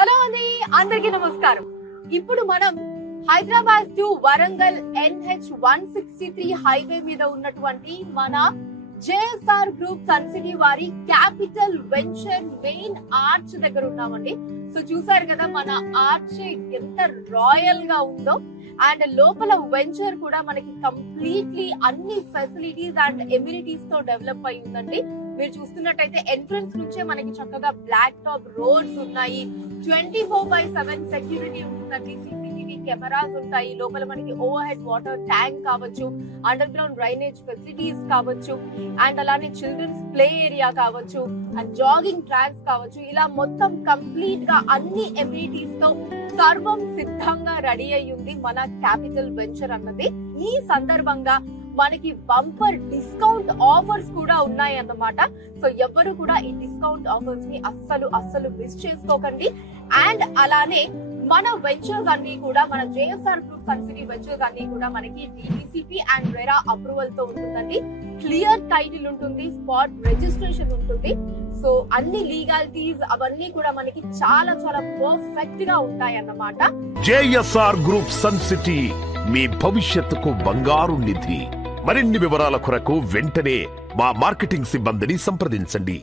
Hello అండి, అందరికీ నమస్కారం. ఇప్పుడు మనం Hyderabad to Warangal NH-163 highway మీద ఉన్నటువంటి మన జేఎస్ఆర్ గ్రూప్ సన్ సిటీ వారి క్యాపిటల్ వెంచర్ మెయిన్ ఆర్చ్ దగ్గర ఉన్నామండి. సో చూసారు కదా మన ఆర్చ్ ఎంత రాయల్ గా ఉందో. అండ్ లోపల వెంచర్ కూడా మనకి కంప్లీట్లీ అన్ని ఫెసిలిటీస్ అండ్ ఎమ్యూనిటీస్ తో డెవలప్ అయి ఉందండి. మీరు చూస్తున్నట్టయితే ఎంట్రన్స్ నుంచే మనకి చక్కగా బ్లాక్ టాప్ రోడ్స్ ఉన్నాయి. 24/7 సెక్యూరిటీ ఉంటుందండి. CCTV కెమెరాస్ ఉంటాయి. లోపల మనకి ఓవర్ హెడ్ వాటర్ ట్యాంక్ కావచ్చు, అండర్ గ్రౌండ్ డ్రైనేజ్ ఫెసిలిటీస్ కావచ్చు, అండ్ అలానే చిల్డ్రన్స్ ప్లే ఏరియా కావచ్చు, అండ్ జాగింగ్ ట్రాక్స్ కావచ్చు. ఇలా మొత్తం కంప్లీట్ గా అన్ని ఎమ్యూనిటీస్ తో సర్వం సిద్ధంగా రెడీ అయి ఉంది మన క్యాపిటల్ వెంచర్ అన్నది. ఈ సందర్భంగా మనకి బంపర్ డిస్కౌంట్ ఆఫర్స్ కూడా ఉన్నాయి అన్నమాట. సో ఎవరు కూడా ఈ డిస్కౌంట్ ఆఫర్స్ ని అస్సలు మిస్ చేసుకోకండి. అండ్ అలానే మన వెంచర్స్ అన్ని కూడా మన JSR group Sun City ventures అన్ని కూడా మనకి DTCP అండ్ రెరా అప్రూవల్ తో ఉంటుందండి. క్లియర్ టైటిల్ ఉంటుంది, స్పాట్ రిజిస్ట్రేషన్ ఉంటుంది. సో అన్ని లీగాలిటీస్ అవన్నీ కూడా మనకి చాలా పర్ఫెక్ట్ గా ఉంటాయి అన్నమాట. జేఎస్ఆర్ గ్రూప్ సన్ సిటీ మీ భవిష్యత్తుకు బంగారు నిధి. మరిన్ని వివరాల కొరకు వెంటనే మా మార్కెటింగ్ సిబ్బందిని సంప్రదించండి.